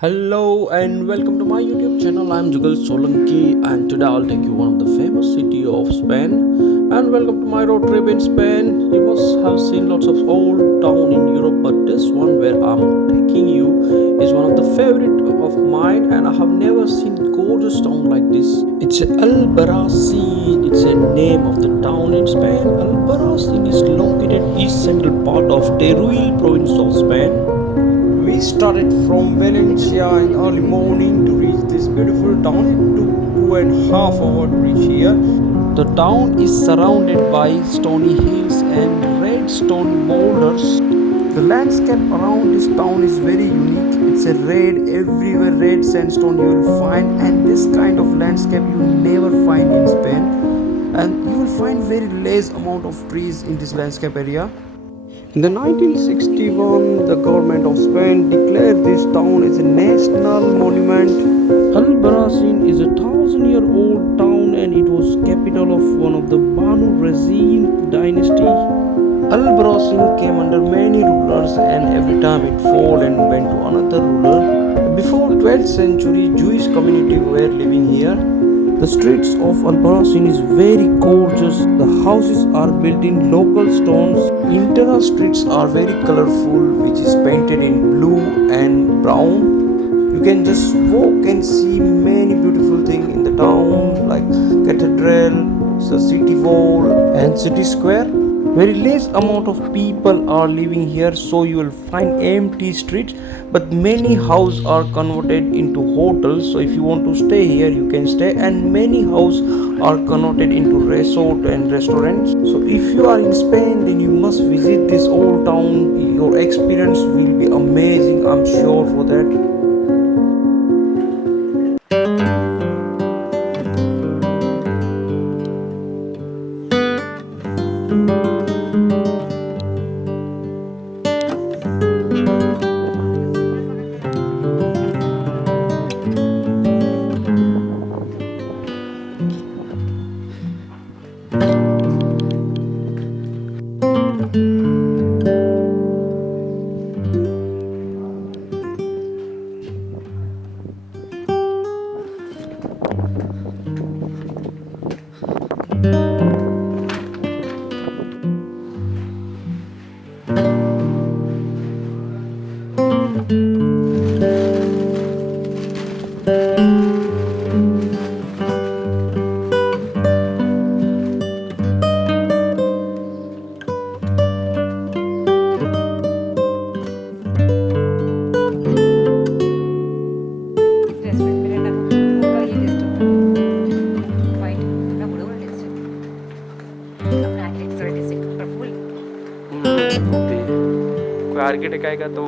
Hello and welcome to my YouTube channel. I'm Jugal Solanki and today I'll take you one of the famous city of Spain. And welcome to my road trip in Spain. You must have seen lots of old town in Europe, but this one where I'm taking you is one of the favorite of mine, and I have never seen gorgeous town like this. It's Albaracin. It's a name of the town in Spain. Albaracin is located east central part of Teruel province of Spain. We started from Valencia in early morning to reach this beautiful town. It took 2.5 hours to reach here. The town is surrounded by stony hills and red stone boulders. The landscape around this town is very unique. It's a red, everywhere red sandstone you will find, and this kind of landscape you never find in Spain. And you will find very less amount of trees in this landscape area. In the 1961, the government of Spain declared this town as a national monument. Albaracin is a 1,000-year-old town and it was capital of one of the Banu Razin dynasty. Albaracin came under many rulers and every time it fell and went to another ruler. Before 12th century, Jewish community were living here. The streets of Albaracin is very gorgeous. The houses are built in local stones. Internal streets are very colorful, which is painted in blue and brown. You can just walk and see many beautiful things in the town like cathedral, the city wall and city square. Very less amount of people are living here, so you will find empty streets, but many houses are converted into hotels. So if you want to stay here you can stay, and many houses are converted into resort and restaurants. So if you are in Spain, then you must visit this old town. Your experience will be amazing, I'm sure for that. कोई architect आएगा तो